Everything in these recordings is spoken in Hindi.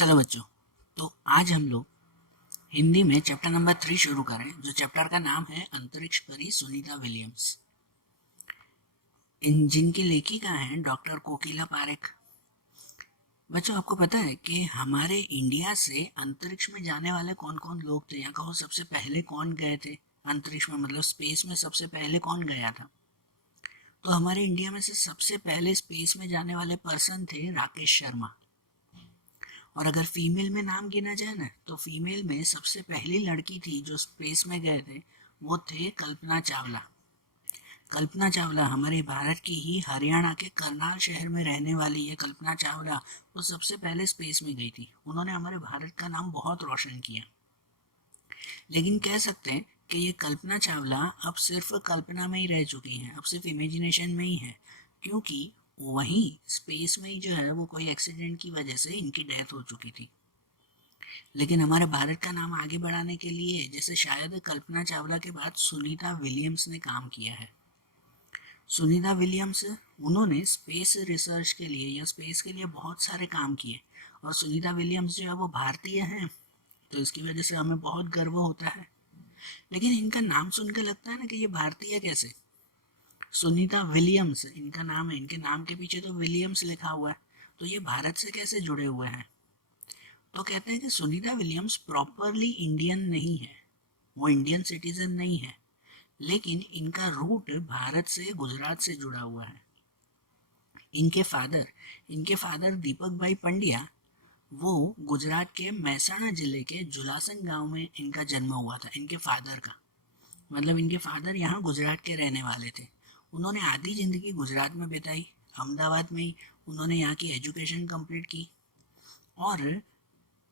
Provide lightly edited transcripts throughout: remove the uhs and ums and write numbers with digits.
चलो बच्चों, तो आज हम लोग हिंदी में चैप्टर नंबर 3 शुरू करें, जो चैप्टर का नाम है अंतरिक्ष परी सुनीता विलियम्स। जिनकी लेखिका हैं डॉक्टर कोकिला पारेख। बच्चों, आपको पता है कि हमारे इंडिया से अंतरिक्ष में जाने वाले कौन कौन लोग थे, या कहो सबसे पहले कौन गए थे अंतरिक्ष में, मतलब स्पेस में सबसे पहले कौन गया था? तो हमारे इंडिया में से सबसे पहले स्पेस में जाने वाले पर्सन थे राकेश शर्मा। और अगर फीमेल में नाम गिना जाए ना, तो फीमेल में सबसे पहली लड़की थी जो स्पेस में गए थे, वो थे कल्पना चावला। कल्पना चावला हमारे भारत की ही हरियाणा के करनाल शहर में रहने वाली ये कल्पना चावला, वो सबसे पहले स्पेस में गई थी। उन्होंने हमारे भारत का नाम बहुत रोशन किया। लेकिन कह सकते हैं कि ये कल्पना चावला अब सिर्फ कल्पना में ही रह चुकी हैं, अब सिर्फ इमेजिनेशन में ही है, क्योंकि वहीं स्पेस में ही जो है वो कोई एक्सीडेंट की वजह से इनकी डेथ हो चुकी थी। लेकिन हमारे भारत का नाम आगे बढ़ाने के लिए जैसे शायद कल्पना चावला के बाद सुनीता विलियम्स ने काम किया है। सुनीता विलियम्स, उन्होंने स्पेस रिसर्च के लिए या स्पेस के लिए बहुत सारे काम किए। और सुनीता विलियम्स जो है वो भारतीय हैं, तो इसकी वजह से हमें बहुत गर्व होता है। लेकिन इनका नाम सुनकर लगता है ना कि ये भारतीय कैसे? सुनीता विलियम्स इनका नाम है, इनके नाम के पीछे तो विलियम्स लिखा हुआ है, तो ये भारत से कैसे जुड़े हुए हैं? तो कहते हैं कि सुनीता विलियम्स प्रॉपरली इंडियन नहीं है, वो इंडियन सिटीजन नहीं है, लेकिन इनका रूट भारत से, गुजरात से जुड़ा हुआ है। इनके फादर दीपक भाई पंड्या, वो गुजरात के महसाणा जिले के जुलासन गांव में इनका जन्म हुआ था। इनके फादर का मतलब इनके फादर यहाँ गुजरात के रहने वाले थे। उन्होंने आधी ज़िंदगी गुजरात में बिताई, अहमदाबाद में ही उन्होंने यहाँ की एजुकेशन कंप्लीट की और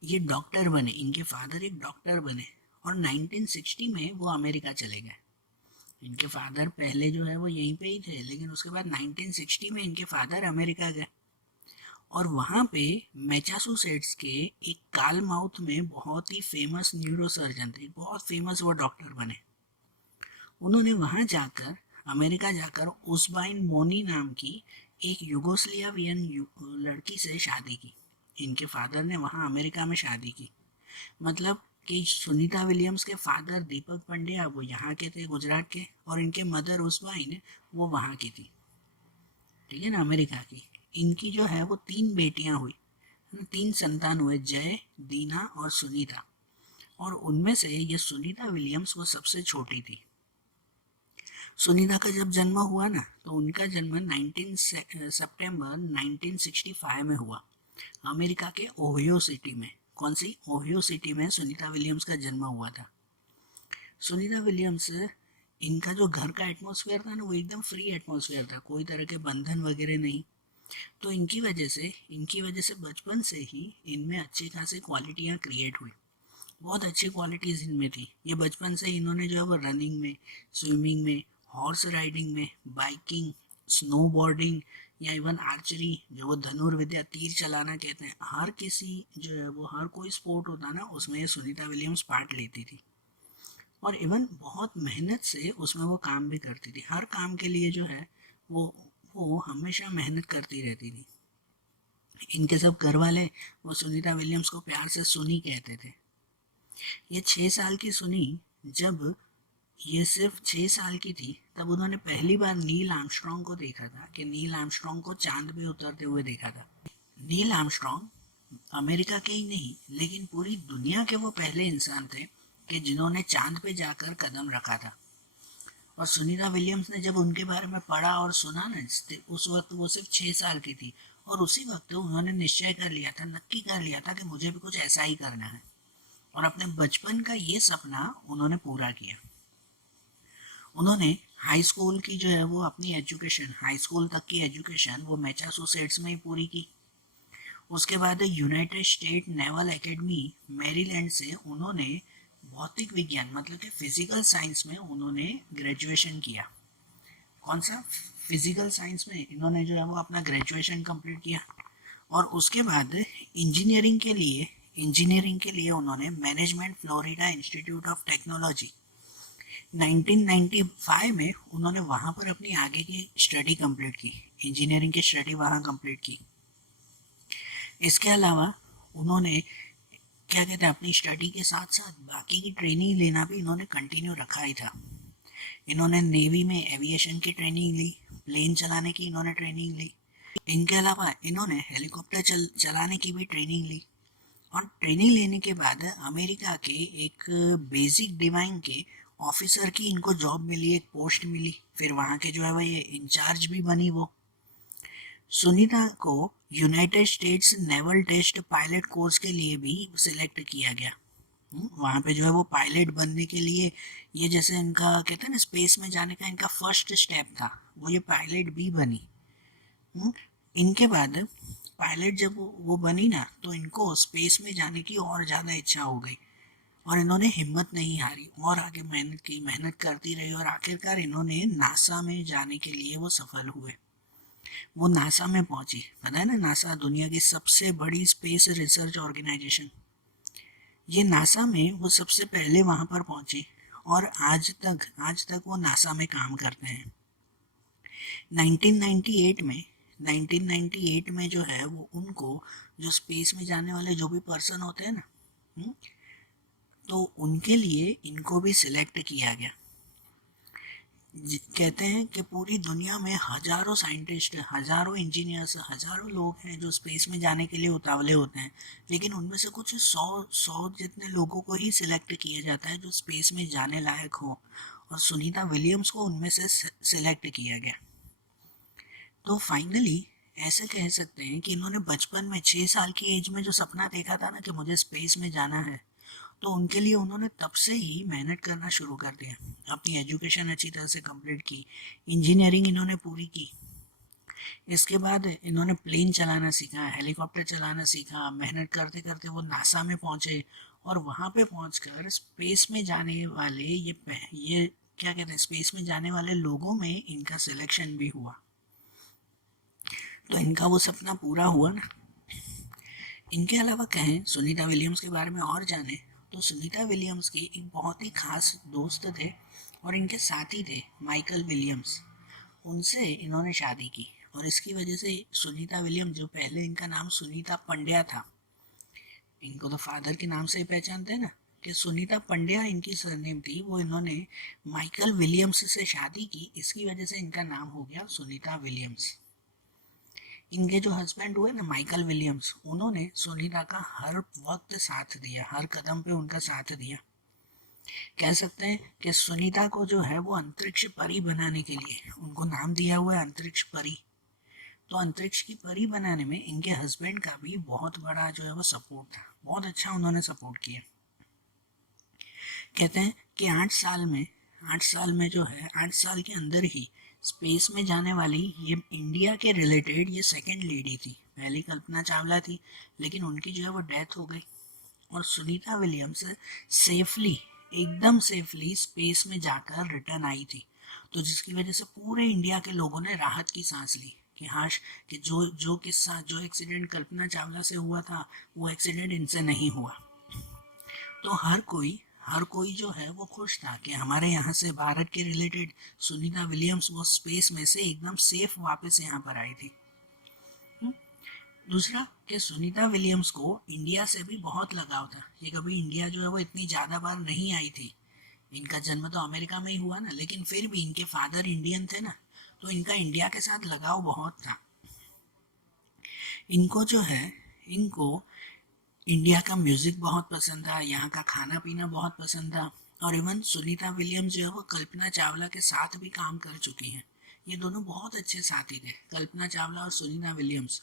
ये डॉक्टर बने। इनके फादर एक डॉक्टर बने और 1960 में वो अमेरिका चले गए। इनके फादर पहले जो है वो यहीं पे ही थे, लेकिन उसके बाद 1960 में इनके फादर अमेरिका गए और वहाँ पे मैसाचुसेट्स के एक कालमाउथ में बहुत ही फेमस न्यूरोसर्जन थे, बहुत फेमस वो डॉक्टर बने। उन्होंने वहाँ जाकर, अमेरिका जाकर उस्बाइन मोनी नाम की एक युगोस्लावियन लड़की से शादी की। इनके फादर ने वहाँ अमेरिका में शादी की। मतलब कि सुनीता विलियम्स के फादर दीपक पंड्या वो यहाँ के थे, गुजरात के, और इनके मदर उस्बाइन वो वहाँ की थी, ठीक है ना, अमेरिका की। इनकी जो है वो 3 बेटियां हुई, 3 संतान हुए, जय, दीना और सुनीता। और उनमें से ये सुनीता विलियम्स वो सबसे छोटी थी। सुनीता का जब जन्म हुआ ना, तो उनका जन्म 19 सितंबर 1965 में हुआ, अमेरिका के ओहियो सिटी में। कौन सी? ओहियो सिटी में सुनीता विलियम्स का जन्म हुआ था। सुनीता विलियम्स, इनका जो घर का एटमॉस्फेयर था ना, वो एकदम फ्री एटमॉस्फेयर था, कोई तरह के बंधन वगैरह नहीं। तो इनकी वजह से बचपन से ही इनमें अच्छी खासी क्वालिटियाँ क्रिएट हुई, बहुत अच्छी क्वालिटीज़ इनमें थी। ये बचपन से इन्होंने जो है वो रनिंग में, स्विमिंग में, हॉर्स राइडिंग में, बाइकिंग, स्नोबोर्डिंग या इवन आर्चरी, जो वो धनुर्विद्या, तीर चलाना कहते हैं, हर किसी जो है वो, हर कोई स्पोर्ट होता ना, उसमें ये सुनीता विलियम्स पार्ट लेती थी। और इवन बहुत मेहनत से उसमें वो काम भी करती थी। हर काम के लिए जो है वो हमेशा मेहनत करती रहती थी। इनके सब घर वाले वो सुनीता विलियम्स को प्यार से सुनी कहते थे। ये 6 साल की सुनी, जब ये सिर्फ 6 साल की थी, तब उन्होंने पहली बार नील आर्मस्ट्रॉन्ग को देखा था, कि नील आर्मस्ट्रॉन्ग को चांद पे उतरते हुए देखा था। नील आर्मस्ट्रॉन्ग अमेरिका के ही नहीं, लेकिन पूरी दुनिया के वो पहले इंसान थे कि जिन्होंने चांद पे जाकर कदम रखा था। और सुनीता विलियम्स ने जब उनके बारे में पढ़ा और सुना ना, उस वक्त वो सिर्फ 6 साल की थी, और उसी वक्त उन्होंने निश्चय कर लिया था, नक्की कर लिया था कि मुझे भी कुछ ऐसा ही करना है। और अपने बचपन का ये सपना उन्होंने पूरा किया। उन्होंने हाई स्कूल की जो है वो अपनी एजुकेशन, हाई स्कूल तक की एजुकेशन वो मैसाचुसेट्स में ही पूरी की। उसके बाद United state naval academy Maryland से उन्होंने भौतिक विज्ञान, मतलब कि फिजिकल साइंस में उन्होंने ग्रेजुएशन किया। कौन सा? फिजिकल साइंस में इन्होंने जो है वो अपना ग्रेजुएशन कंप्लीट किया। और उसके बाद इंजीनियरिंग के लिए उन्होंने management Florida institute of technology 1995 में उन्होंने वहाँ पर अपनी आगे की स्टडी कंप्लीट की, इंजीनियरिंग की स्टडी वहाँ कंप्लीट की। इसके अलावा उन्होंने क्या कहते हैं अपनी स्टडी के साथ साथ बाकी की ट्रेनिंग लेना भी इन्होंने कंटिन्यू रखा ही था। इन्होंने नेवी में एविएशन की ट्रेनिंग ली, प्लेन चलाने की इन्होंने ट्रेनिंग ली। इनके अलावा इन्होंने हेलीकॉप्टर चलाने की भी ट्रेनिंग ली। और ट्रेनिंग लेने के बाद अमेरिका के एक बेसिक डिवाइन के ऑफिसर की इनको जॉब मिली, एक पोस्ट मिली। फिर वहाँ के जो है वो ये इंचार्ज भी बनी वो। सुनीता को United States naval test pilot course के लिए भी सिलेक्ट किया गया। वहाँ पे जो है वो पायलट बनने के लिए, ये जैसे इनका कहते हैं ना स्पेस में जाने का इनका फर्स्ट स्टेप था, वो ये पायलट भी बनी। इनके बाद पायलट जब वो बनी ना, तो इनको स्पेस में जाने की और ज़्यादा इच्छा हो गई और इन्होंने हिम्मत नहीं हारी और आगे मेहनत की, मेहनत करती रही और आखिरकार इन्होंने नासा में जाने के लिए वो सफल हुए। वो नासा में पहुंची। पता है ना, नासा दुनिया की सबसे बड़ी स्पेस रिसर्च ऑर्गेनाइजेशन। ये नासा में वो सबसे पहले वहाँ पर पहुंची और आज तक वो नासा में काम करते हैं। 1998 में 1998 में जो है वो उनको, जो स्पेस में जाने वाले जो भी पर्सन होते हैं ना, तो उनके लिए इनको भी सिलेक्ट किया गया। कहते हैं कि पूरी दुनिया में हजारों साइंटिस्ट, हजारों इंजीनियर्स, हजारों लोग हैं जो स्पेस में जाने के लिए उतावले होते हैं, लेकिन उनमें से कुछ सौ जितने लोगों को ही सिलेक्ट किया जाता है जो स्पेस में जाने लायक हो, और सुनीता विलियम्स को उनमें से सिलेक्ट किया गया। तो फाइनली ऐसे कह सकते हैं कि इन्होंने बचपन में 6 साल की एज में जो सपना देखा था ना कि मुझे स्पेस में जाना है, तो उनके लिए उन्होंने तब से ही मेहनत करना शुरू कर दिया। अपनी एजुकेशन अच्छी तरह से कंप्लीट की, इंजीनियरिंग इन्होंने पूरी की। इसके बाद इन्होंने प्लेन चलाना सीखा, हेलीकॉप्टर चलाना सीखा। मेहनत करते करते वो नासा में पहुंचे और वहाँ पे पहुंचकर स्पेस में जाने वाले ये क्या कहते हैं, स्पेस में जाने वाले लोगों में इनका सिलेक्शन भी हुआ। तो इनका वो सपना पूरा हुआ ना। इनके अलावा कहें सुनीता विलियम्स के बारे में और जाने, तो सुनीता विलियम्स के एक बहुत ही खास दोस्त थे और इनके साथी थे माइकल विलियम्स। उनसे इन्होंने शादी की और इसकी वजह से सुनीता विलियम्स, जो पहले इनका नाम सुनीता पंड्या था, इनको तो फादर के नाम से ही पहचानते हैं ना कि सुनीता पंड्या इनकी सरनेम थी, वो इन्होंने माइकल विलियम्स से शादी की, इसकी वजह से इनका नाम हो गया सुनीता विलियम्स। इनके जो हस्बैंड हुए ना माइकल विलियम्स, उन्होंने सुनीता का हर वक्त साथ दिया, हर कदम पे उनका साथ दिया। कह सकते हैं कि सुनीता को जो है वो अंतरिक्ष परी बनाने के लिए उनको नाम दिया हुआ है अंतरिक्ष परी। तो अंतरिक्ष की परी बनाने में इनके हस्बैंड का भी बहुत बड़ा जो है वो सपोर्ट था, बहुत अच्छा उन्होंने सपोर्ट किया। कहते हैं कि 8 साल में जो है 8 साल के अंदर ही स्पेस में जाने वाली ये इंडिया के रिलेटेड ये सेकंड लेडी थी। पहली कल्पना चावला थी, लेकिन उनकी जो है वो डेथ हो गई और सुनीता विलियम्स सेफली, एकदम सेफली स्पेस में जाकर रिटर्न आई थी। तो जिसकी वजह से पूरे इंडिया के लोगों ने राहत की सांस ली कि हाँ, कि जो किस्सा, जो एक्सीडेंट कल्पना चावला से हुआ था वो एक्सीडेंट इनसे नहीं हुआ। तो हर कोई जो है वो खुश था कि हमारे यहाँ से भारत के रिलेटेड सुनीता विलियम्स वो स्पेस में से एकदम सेफ वापस यहाँ पर आई थी। दूसरा कि सुनीता विलियम्स को इंडिया से भी बहुत लगाव था। ये कभी इंडिया जो है वो इतनी ज़्यादा बार नहीं आई थी। इनका जन्म तो अमेरिका में ही हुआ ना, लेकिन फिर भी इनके फादर इंडियन थे ना, तो इनका इंडिया के साथ लगाव बहुत था। इनको जो है, इनको इंडिया का म्यूज़िक बहुत पसंद था, यहाँ का खाना पीना बहुत पसंद था। और इवन सुनीता विलियम्स जो है वो कल्पना चावला के साथ भी काम कर चुकी हैं। ये दोनों बहुत अच्छे साथी थे, कल्पना चावला और सुनीता विलियम्स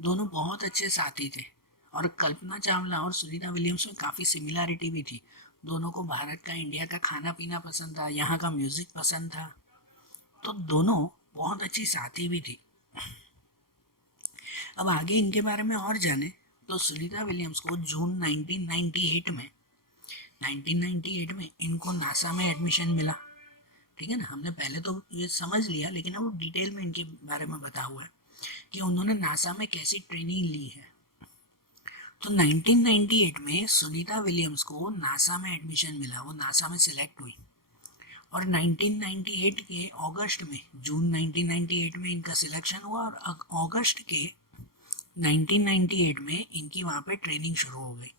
दोनों बहुत अच्छे साथी थे। और कल्पना चावला और सुनीता विलियम्स में काफ़ी सिमिलैरिटी भी थी। दोनों को भारत का, इंडिया का खाना पीना पसंद था, यहाँ का म्यूज़िक पसंद था, तो दोनों बहुत अच्छी साथी भी थी। अब आगे इनके बारे में और जाने, तो सुनीता विलियम्स को जून 1998 में इनको नासा में एडमिशन मिला। ठीक है ना, हमने पहले तो ये समझ लिया, लेकिन अब डिटेल में इनके बारे में बता हुआ है कि उन्होंने नासा में कैसी ट्रेनिंग ली है। तो 1998 में सुनीता विलियम्स को नासा में एडमिशन मिला, वो नासा में सिलेक्ट हुई और 1998 के अगस्त में, जून 1998 में इनका सिलेक्शन हुआ और अगस्त के 1998 में इनकी वहाँ पे ट्रेनिंग शुरू हो गई।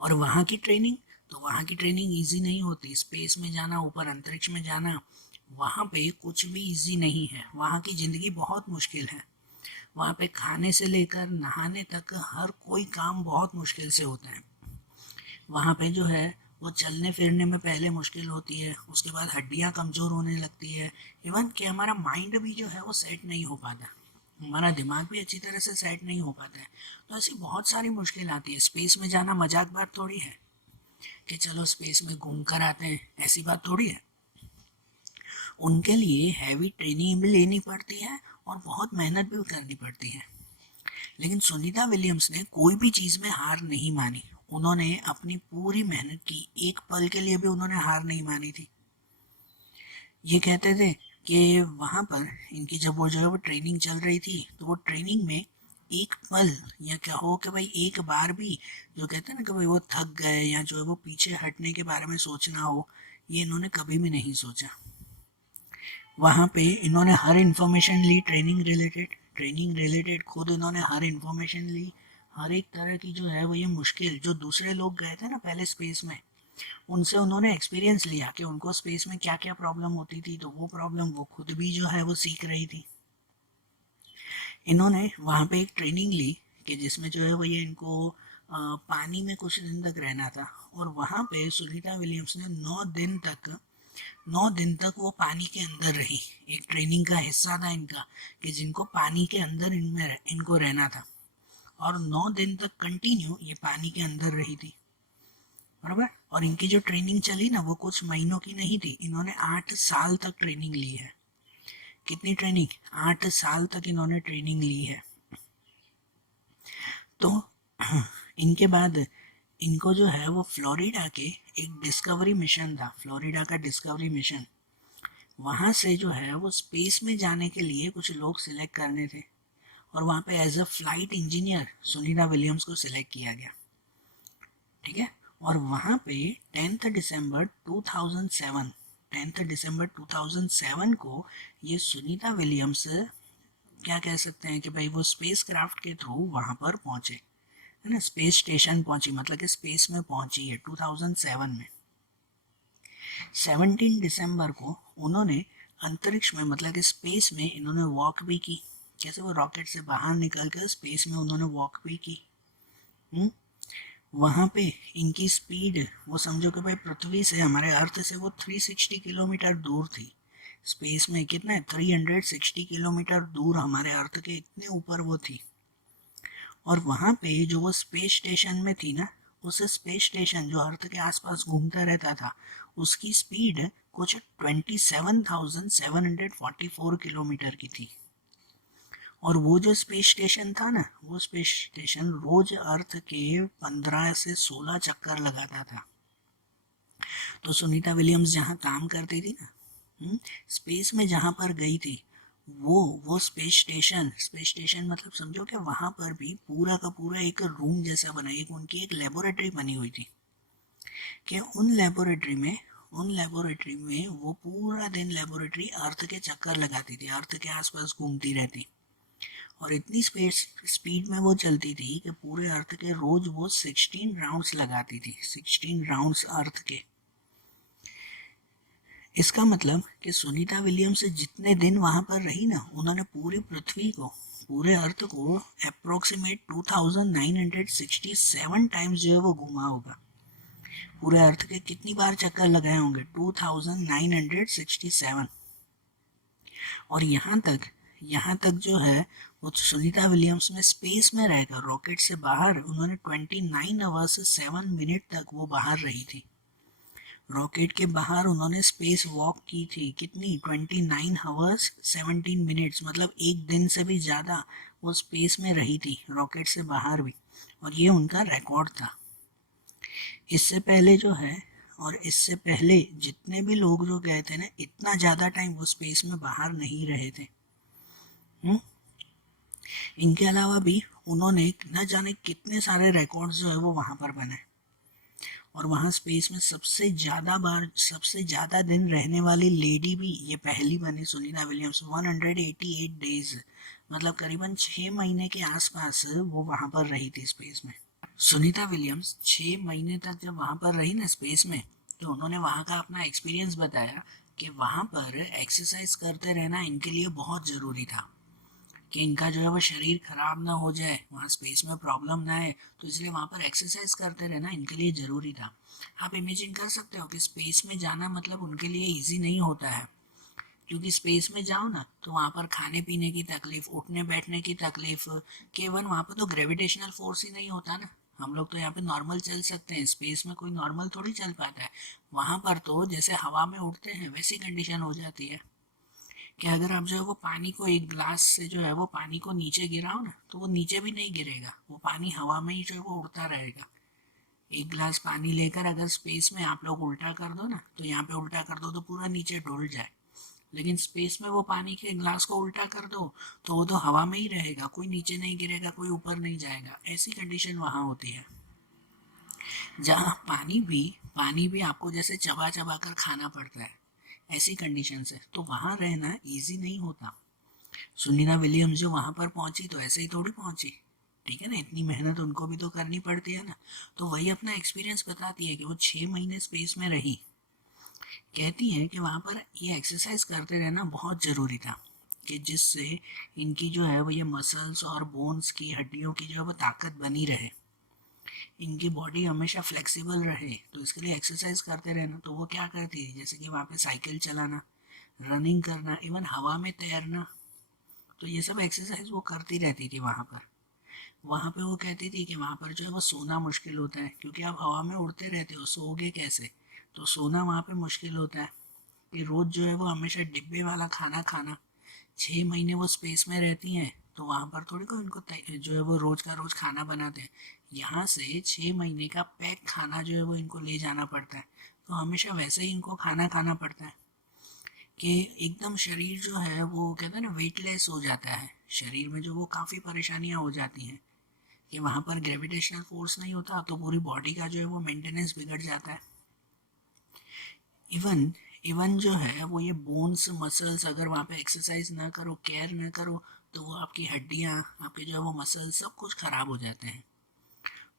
और वहाँ की ट्रेनिंग, तो वहाँ की ट्रेनिंग इजी नहीं होती। स्पेस में जाना, ऊपर अंतरिक्ष में जाना, वहाँ पे कुछ भी इजी नहीं है। वहाँ की ज़िंदगी बहुत मुश्किल है। वहाँ पे खाने से लेकर नहाने तक हर कोई काम बहुत मुश्किल से होता है। वहाँ पे जो है वो चलने फिरने में पहले मुश्किल होती है, उसके बाद हड्डियाँ कमज़ोर होने लगती है। इवन कि हमारा माइंड भी जो है वो सेट नहीं हो पाता, हमारा दिमाग भी अच्छी तरह से सेट नहीं हो पाता है। तो ऐसी बहुत सारी मुश्किल आती है। स्पेस में जाना मजाक बात थोड़ी है कि चलो स्पेस में घूम कर आते हैं, ऐसी बात थोड़ी है। उनके लिए हैवी ट्रेनिंग भी लेनी पड़ती है और बहुत मेहनत भी करनी पड़ती है। लेकिन सुनीता विलियम्स ने कोई भी चीज़ में हार नहीं मानी। उन्होंने अपनी पूरी मेहनत की, एक पल के लिए भी उन्होंने हार नहीं मानी थी। ये कहते थे कि वहाँ पर इनकी जब वो जो है वो ट्रेनिंग चल रही थी, तो वो ट्रेनिंग में एक पल या क्या हो कि भाई एक बार भी जो कहते हैं ना कि भाई वो थक गए या जो है वो पीछे हटने के बारे में सोचना हो, ये इन्होंने कभी भी नहीं सोचा। वहाँ पे इन्होंने हर इन्फॉर्मेशन ली, ट्रेनिंग रिलेटेड खुद इन्होंने हर इन्फॉर्मेशन ली। हर एक तरह की जो है वो ये मुश्किल, जो दूसरे लोग गए थे ना पहले स्पेस में, उनसे उन्होंने एक्सपीरियंस लिया कि उनको स्पेस में क्या क्या प्रॉब्लम होती थी, तो वो प्रॉब्लम वो खुद भी जो है वो सीख रही थी। इन्होंने वहाँ पे एक ट्रेनिंग ली कि जिसमें जो है वो ये इनको पानी में कुछ दिन तक रहना था। और वहाँ पे सुनीता विलियम्स ने 9 दिन तक वो पानी के अंदर रही। एक ट्रेनिंग का हिस्सा था इनका कि जिनको पानी के अंदर इनको रहना था, और 9 दिन तक कंटिन्यू ये पानी के अंदर रही थी, बराबर। और इनकी जो ट्रेनिंग चली ना वो कुछ महीनों की नहीं थी, इन्होंने 8 साल तक ट्रेनिंग ली है। कितनी ट्रेनिंग? 8 साल तक इन्होंने ट्रेनिंग ली है। तो इनके बाद इनको जो है वो फ्लोरिडा के एक डिस्कवरी मिशन था, फ्लोरिडा का डिस्कवरी मिशन, वहाँ से जो है वो स्पेस में जाने के लिए कुछ लोग सिलेक्ट करने थे। और वहाँ पे as a flight engineer Sunita Williams को सिलेक्ट किया गया, ठीक है। और वहाँ पे 10th दिसंबर 2007 को ये सुनीता विलियम्स क्या कह सकते हैं कि भाई वो स्पेस क्राफ्ट के थ्रू वहाँ पर पहुँचे, है ना, स्पेस स्टेशन पहुँची, मतलब कि स्पेस में पहुँची है 2007 में। 17 दिसंबर को उन्होंने अंतरिक्ष में, मतलब कि स्पेस में इन्होंने वॉक भी की। कैसे? वो रॉकेट से बाहर निकल कर स्पेस में उन्होंने वॉक भी की। वहाँ पे इनकी स्पीड, वो समझो कि भाई पृथ्वी से, हमारे अर्थ से वो 360 किलोमीटर दूर थी। स्पेस में कितना है? 360 किलोमीटर दूर हमारे अर्थ के इतने ऊपर वो थी। और वहाँ पे जो वो स्पेस स्टेशन में थी ना, उस स्पेस स्टेशन जो अर्थ के आसपास घूमता रहता था, उसकी स्पीड कुछ 27,744 किलोमीटर की थी। और वो जो स्पेस स्टेशन था ना, वो स्पेस स्टेशन रोज अर्थ के 15 से 16 चक्कर लगाता था। तो सुनीता विलियम्स जहाँ काम करती थी ना, स्पेस में जहाँ पर गई थी, वो स्पेस स्टेशन मतलब समझो कि वहाँ पर भी पूरा का पूरा एक रूम जैसा बना, एक उनकी एक लेबोरेटरी बनी हुई थी कि उन लेबोरेटरी में वो पूरा दिन लेबोरेटरी अर्थ के चक्कर लगाती थी, अर्थ के आसपास घूमती रहती। और इतनी स्पीड में वो चलती थी कि पूरे अर्थ के रोज वो 16 राउंड्स लगाती थी, 16 राउंड्स अर्थ के। इसका मतलब कि सुनीता विलियम्स जितने दिन वहां पर रही ना, उन्होंने पूरी पृथ्वी को, पूरे अर्थ को अप्रोक्सीमेट 2967 टाइम्स जो है वो घुमा होगा। पूरे अर्थ के कितनी बार चक्कर लगाए होंगे? 2967। और यहाँ तक जो है वो सुनीता विलियम्स में स्पेस में रहकर, रॉकेट से बाहर, उन्होंने 29 आवर्स 7 मिनट तक वो बाहर रही थी। रॉकेट के बाहर उन्होंने स्पेस वॉक की थी। कितनी? 29 आवर्स 17 मिनट्स, मतलब एक दिन से भी ज़्यादा वो स्पेस में रही थी, रॉकेट से बाहर भी। और ये उनका रिकॉर्ड था। इससे पहले जो है, और इससे पहले जितने भी लोग जो गए थे ना, इतना ज़्यादा टाइम वो स्पेस में बाहर नहीं रहे थे। इनके अलावा भी उन्होंने न जाने कितने सारे रिकॉर्ड्स जो है वो वहाँ पर बनाए। और वहाँ स्पेस में सबसे ज़्यादा दिन रहने वाली लेडी भी ये पहली बनी, सुनीता विलियम्स। 188 डेज, मतलब करीबन 6 महीने के आसपास वो वहाँ पर रही थी स्पेस में। सुनीता विलियम्स 6 महीने तक जब वहाँ पर रही ना स्पेस में, तो उन्होंने वहाँ का अपना एक्सपीरियंस बताया कि वहाँ पर एक्सरसाइज करते रहना इनके लिए बहुत ज़रूरी था, कि इनका जो है वो शरीर खराब ना हो जाए, वहाँ स्पेस में प्रॉब्लम ना आए, तो इसलिए वहाँ पर एक्सरसाइज करते रहना इनके लिए ज़रूरी था। आप इमेजिन कर सकते हो कि स्पेस में जाना मतलब उनके लिए ईजी नहीं होता है, क्योंकि स्पेस में जाओ ना तो वहाँ पर खाने पीने की तकलीफ, उठने बैठने की तकलीफ, केवल वहाँ पर तो ग्रेविटेशनल फोर्स ही नहीं होता ना। हम लोग तो यहाँ पे नॉर्मल चल सकते हैं, स्पेस में कोई नॉर्मल थोड़ी चल पाता है। वहाँ पर तो जैसे हवा में उड़ते हैं वैसी कंडीशन हो जाती है कि अगर आप जो है वो पानी को एक ग्लास से जो है वो पानी को नीचे गिराओ ना, तो वो नीचे भी नहीं गिरेगा, वो पानी हवा में ही जो है वो उड़ता रहेगा। एक गिलास पानी लेकर अगर स्पेस में आप लोग उल्टा कर दो ना, तो यहाँ पे उल्टा कर दो तो पूरा नीचे डुल जाए, लेकिन स्पेस में वो पानी के ग्लास को उल्टा कर दो तो वो तो हवा में ही रहेगा, कोई नीचे नहीं गिरेगा, कोई ऊपर नहीं जाएगा। ऐसी कंडीशन वहाँ होती है, जहाँ पानी भी आपको जैसे चबा चबा कर खाना पड़ता है, ऐसी कंडीशन है, तो वहाँ रहना इजी नहीं होता। सुनीता विलियम्स जो वहाँ पर पहुँची तो ऐसे ही थोड़ी पहुँची, ठीक है ना, इतनी मेहनत उनको भी तो करनी पड़ती है ना। तो वही अपना एक्सपीरियंस बताती है कि वो 6 महीने स्पेस में रही। कहती हैं कि वहाँ पर ये एक्सरसाइज करते रहना बहुत ज़रूरी था, कि जिससे इनकी जो है वो ये मसल्स और बोन्स की, हड्डियों की जो है वो ताकत बनी रहे, इनकी बॉडी हमेशा फ्लेक्सिबल रहे, तो इसके लिए एक्सरसाइज करते रहना। तो वो क्या करती थी, जैसे कि वहाँ पे साइकिल चलाना, रनिंग करना, इवन हवा में तैरना, तो ये सब एक्सरसाइज वो करती रहती थी वहाँ पर। वहाँ पे वो कहती थी कि वहाँ पर जो है वो सोना मुश्किल होता है, क्योंकि आप हवा में उड़ते रहते हो, सोओगे कैसे, तो सोना वहाँ पे मुश्किल होता है। कि रोज़ जो है वो हमेशा डिब्बे वाला खाना खाना, 6 महीने वो स्पेस में रहती हैं, तो वहाँ पर थोड़ी कोई उनको जो है वो रोज़ का रोज़ खाना बनाते हैं। यहाँ से 6 महीने का पैक खाना जो है वो इनको ले जाना पड़ता है, तो हमेशा वैसे ही इनको खाना खाना पड़ता है कि एकदम शरीर जो है वो कहते हैं ना वेटलेस हो जाता है, शरीर में जो वो काफ़ी परेशानियाँ हो जाती हैं कि वहाँ पर ग्रेविटेशनल फोर्स नहीं होता, तो पूरी बॉडी का जो है वो मेंटेनेंस बिगड़ जाता है। इवन इवन जो है वो ये बोन्स मसल्स, अगर वहाँ पे एक्सरसाइज ना करो, केयर ना करो, तो वो आपकी हड्डियाँ, आपके जो है वो मसल्स सब कुछ ख़राब हो जाते हैं।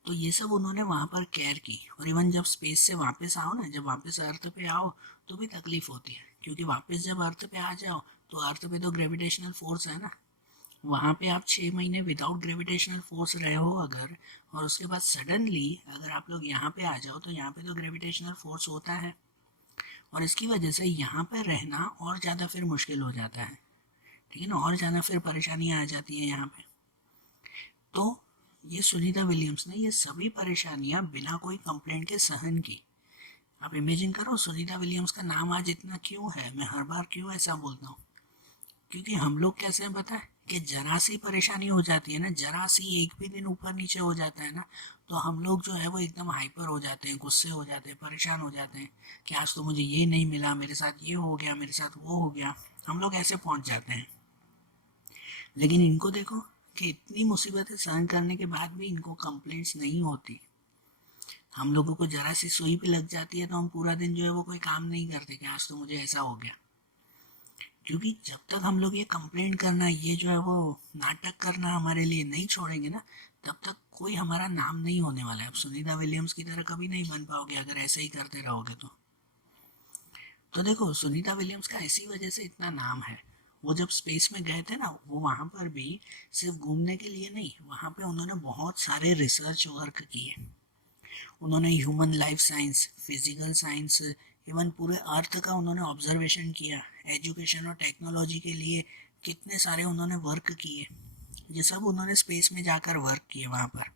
तो ये सब उन्होंने वहाँ पर केयर की। और इवन जब स्पेस से वापस आओ ना, जब वापस अर्थ पे आओ तो भी तकलीफ होती है, क्योंकि वापस जब अर्थ पे आ जाओ तो अर्थ पे तो ग्रेविटेशनल फोर्स है ना, वहाँ पे आप 6 महीने विदाउट ग्रेविटेशनल फोर्स रहे हो अगर, और उसके बाद सडनली अगर आप लोग यहाँ पे आ जाओ तो यहाँ पे तो ग्रेविटेशनल फोर्स होता है, और इसकी वजह से यहाँ पे रहना और ज़्यादा फिर मुश्किल हो जाता है, ठीक है ना, और ज़्यादा फिर परेशानियाँ आ जाती हैं यहाँ पे। तो ये सुनीता विलियम्स ने ये सभी परेशानियाँ बिना कोई कंप्लेंट के सहन की। आप इमेजिन करो सुनीता विलियम्स का नाम आज इतना क्यों है, मैं हर बार क्यों ऐसा बोलता हूँ, क्योंकि हम लोग कैसे हैं पता है, कि जरा सी परेशानी हो जाती है ना, जरा सी एक भी दिन ऊपर नीचे हो जाता है ना, तो हम लोग जो है वो एकदम हाइपर हो जाते हैं, गुस्से हो जाते हैं, परेशान हो जाते हैं कि आज तो मुझे ये नहीं मिला, मेरे साथ ये हो गया, मेरे साथ वो हो गया, हम लोग ऐसे पहुंच जाते हैं। लेकिन इनको देखो कि इतनी मुसीबतें सहन करने के बाद भी इनको कंप्लेंट्स नहीं होती। हम लोगों को जरा सी सुई भी लग जाती है तो हम पूरा दिन जो है वो कोई काम नहीं करते कि आज तो मुझे ऐसा हो गया, क्योंकि जब तक हम लोग ये कंप्लेंट करना, ये जो है वो नाटक करना हमारे लिए नहीं छोड़ेंगे ना, तब तक कोई हमारा नाम नहीं होने वाला है। अब सुनीता विलियम्स की तरह कभी नहीं बन पाओगे अगर ऐसे ही करते रहोगे तो देखो सुनीता विलियम्स का इसी वजह से इतना नाम है। वो जब स्पेस में गए थे ना, वो वहाँ पर भी सिर्फ घूमने के लिए नहीं, वहाँ पे उन्होंने बहुत सारे रिसर्च वर्क किए। उन्होंने human life science, physical science, even पूरे अर्थ का उन्होंने ऑब्जर्वेशन किया। एजुकेशन और टेक्नोलॉजी के लिए कितने सारे उन्होंने वर्क किए, ये सब उन्होंने स्पेस में जाकर वर्क किए वहाँ पर।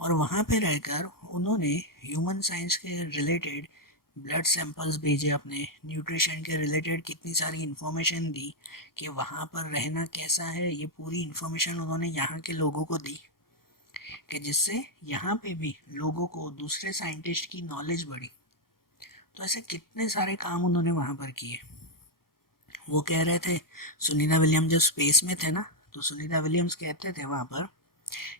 और वहाँ पे रहकर उन्होंने ह्यूमन साइंस के रिलेटेड ब्लड सैंपल्स भेजे, अपने न्यूट्रिशन के रिलेटेड कितनी सारी इन्फॉर्मेशन दी कि वहाँ पर रहना कैसा है, ये पूरी इन्फॉर्मेशन उन्होंने यहाँ के लोगों को दी, कि जिससे यहाँ पे भी लोगों को, दूसरे साइंटिस्ट की नॉलेज बढ़ी। तो ऐसे कितने सारे काम उन्होंने वहाँ पर किए। वो कह रहे थे, सुनीता विलियम्स जब स्पेस में थे ना, तो सुनीता विलियम्स कहते थे वहाँ पर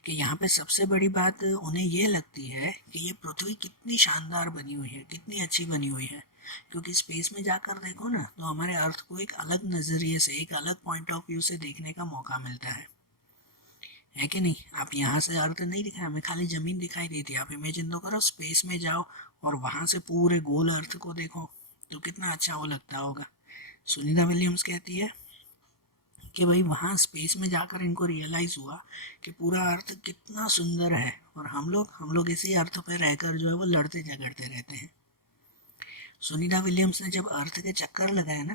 कि यहाँ पे सबसे बड़ी बात उन्हें ये लगती है कि ये पृथ्वी कितनी शानदार बनी हुई है, कितनी अच्छी बनी हुई है। क्योंकि स्पेस में जाकर देखो ना तो हमारे अर्थ को एक अलग नज़रिए से, एक अलग पॉइंट ऑफ व्यू से देखने का मौका मिलता है कि नहीं। आप यहाँ से अर्थ नहीं दिखाई, हमें खाली ज़मीन दिखाई देती है। आप इमेजिन तो करो स्पेस में जाओ और वहाँ से पूरे गोल अर्थ को देखो तो कितना अच्छा वो लगता होगा। सुनीता विलियम्स कहती है कि भाई वहाँ स्पेस में जाकर इनको रियलाइज़ हुआ कि पूरा अर्थ कितना सुंदर है और हम लोग इसी अर्थ पर रहकर जो है वो लड़ते झगड़ते रहते हैं। सुनीता विलियम्स ने जब अर्थ के चक्कर लगाए ना,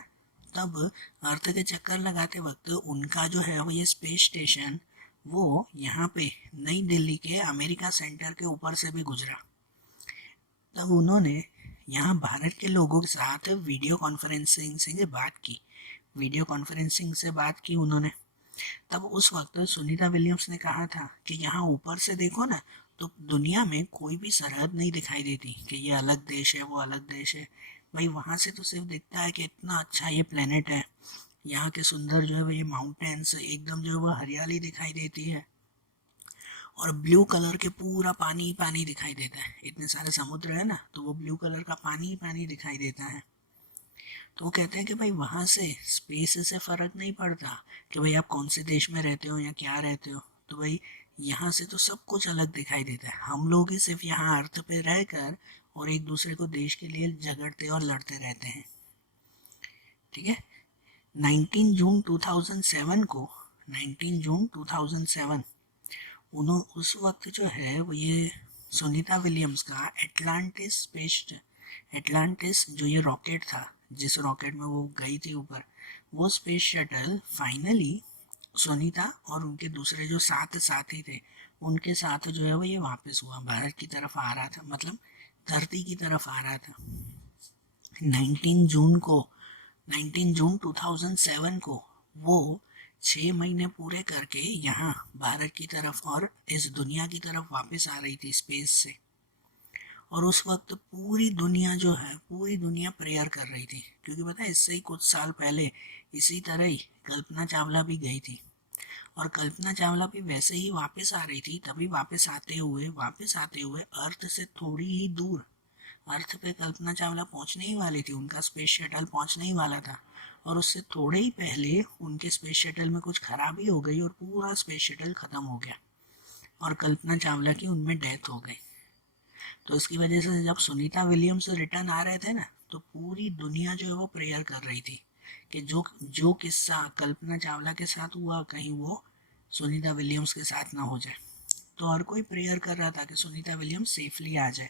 तब अर्थ के चक्कर लगाते वक्त उनका जो है वो ये स्पेस स्टेशन वो यहाँ पे नई दिल्ली के अमेरिका सेंटर के ऊपर से भी गुजरा। तब उन्होंने यहाँ भारत के लोगों के साथ वीडियो कॉन्फ्रेंसिंग से बात की, उन्होंने। तब उस वक्त सुनीता विलियम्स ने कहा था कि यहाँ ऊपर से देखो ना तो दुनिया में कोई भी सरहद नहीं दिखाई देती कि ये अलग देश है, वो अलग देश है। भाई वहाँ से तो सिर्फ दिखता है कि इतना अच्छा ये प्लेनेट है, यहाँ के सुंदर जो है वो ये माउंटेन्स, एकदम जो है वो हरियाली दिखाई देती है और ब्लू कलर के पूरा पानी ही पानी दिखाई देता है। इतने सारे समुद्र है ना तो वो ब्लू कलर का पानी ही पानी दिखाई देता है। तो वो कहते हैं कि भाई वहाँ से स्पेस से फ़र्क नहीं पड़ता कि भाई आप कौन से देश में रहते हो या क्या रहते हो। तो भाई यहाँ से तो सब कुछ अलग दिखाई देता है। हम लोग ही सिर्फ यहाँ अर्थ पे रहकर और एक दूसरे को देश के लिए झगड़ते और लड़ते रहते हैं। ठीक है। 19 जून 2007 को 19 जून 2007 उस वक्त जो है वो ये सुनीता विलियम्स का एटलांटिस जो ये रॉकेट था, जिस रॉकेट में वो गई थी ऊपर, वो स्पेस शटल फाइनली सुनीता और उनके दूसरे जो 7 साथी थे उनके साथ जो है वो ये वापस हुआ, भारत की तरफ आ रहा था, मतलब धरती की तरफ आ रहा था। 19 जून 2007 को वो 6 महीने पूरे करके यहाँ भारत की तरफ और इस दुनिया की तरफ वापस आ रही थी स्पेस से। और उस वक्त पूरी दुनिया प्रेयर कर रही थी, क्योंकि पता है इससे ही कुछ साल पहले इसी तरह ही कल्पना चावला भी गई थी। और कल्पना चावला भी वैसे ही वापस आ रही थी, तभी वापस आते हुए अर्थ से थोड़ी ही दूर अर्थ पे कल्पना चावला पहुंचने ही वाली थी, उनका स्पेस शटल पहुंचने ही वाला था। और उससे थोड़े ही पहले उनके स्पेस शटल में कुछ खराबी हो गई और पूरा स्पेस शटल ख़त्म हो गया और कल्पना चावला की उनमें डेथ हो गई। तो इसकी वजह से जब सुनीता विलियम्स रिटर्न आ रहे थे ना तो पूरी दुनिया जो है वो प्रेयर कर रही थी कि जो किस्सा कल्पना चावला के साथ हुआ कहीं वो सुनीता विलियम्स के साथ ना हो जाए। तो हर कोई प्रेयर कर रहा था कि सुनीता विलियम्स सेफली आ जाए।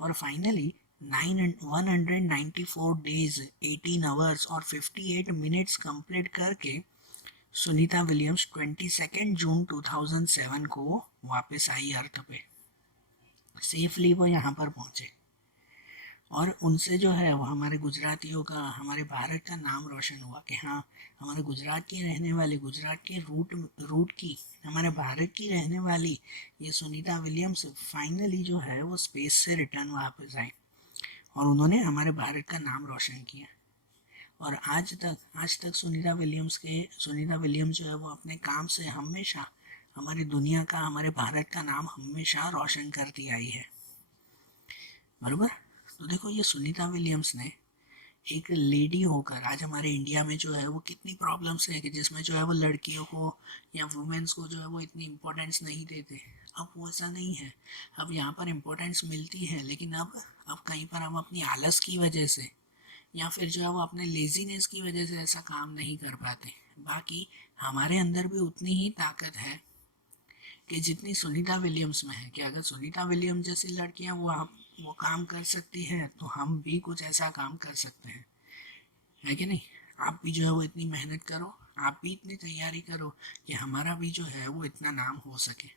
और फाइनली 194 डेज 18 आवर्स और 58 मिनट्स कंप्लीट करके सुनीता विलियम्स 22 जून 2007 को वापस आई अर्थ पे। सेफली वो यहाँ पर पहुँचे और उनसे जो है वो हमारे गुजरातियों का, हमारे भारत का नाम रोशन हुआ कि हाँ हमारे गुजरात की रहने वाली, गुजरात के रूट की, हमारे भारत की रहने वाली ये सुनीता विलियम्स फाइनली जो है वो स्पेस से रिटर्न वापस आई और उन्होंने हमारे भारत का नाम रोशन किया। और आज तक सुनीता विलियम्स जो है वो अपने काम से हमेशा हमारी दुनिया का, हमारे भारत का नाम हमेशा रोशन करती आई है। बराबर। तो देखो ये सुनीता विलियम्स ने एक लेडी होकर आज हमारे इंडिया में जो है वो कितनी प्रॉब्लम्स है कि जिसमें जो है वो लड़कियों को या वुमेन्स को जो है वो इतनी इम्पोर्टेंस नहीं देते। अब वो ऐसा नहीं है, अब यहाँ पर इम्पोर्टेंस मिलती है, लेकिन अब कहीं पर हम अपनी आलस की वजह से या फिर जो है वो अपने लेजीनेस की वजह से ऐसा काम नहीं कर पाते। बाकी हमारे अंदर भी उतनी ही ताकत है कि जितनी सुनीता विलियम्स में है, कि अगर सुनीता विलियम्स जैसी लड़कियां वो काम कर सकती हैं तो हम भी कुछ ऐसा काम कर सकते हैं, है कि नहीं। आप भी जो है वो इतनी मेहनत करो, आप भी इतनी तैयारी करो कि हमारा भी जो है वो इतना नाम हो सके।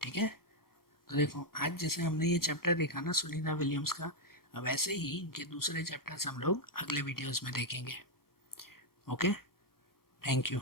ठीक है। तो देखो आज जैसे हमने ये चैप्टर देखा ना सुनीता विलियम्स का, वैसे ही इनके दूसरे चैप्टर्स हम लोग अगले वीडियोस में देखेंगे। Okay, thank you.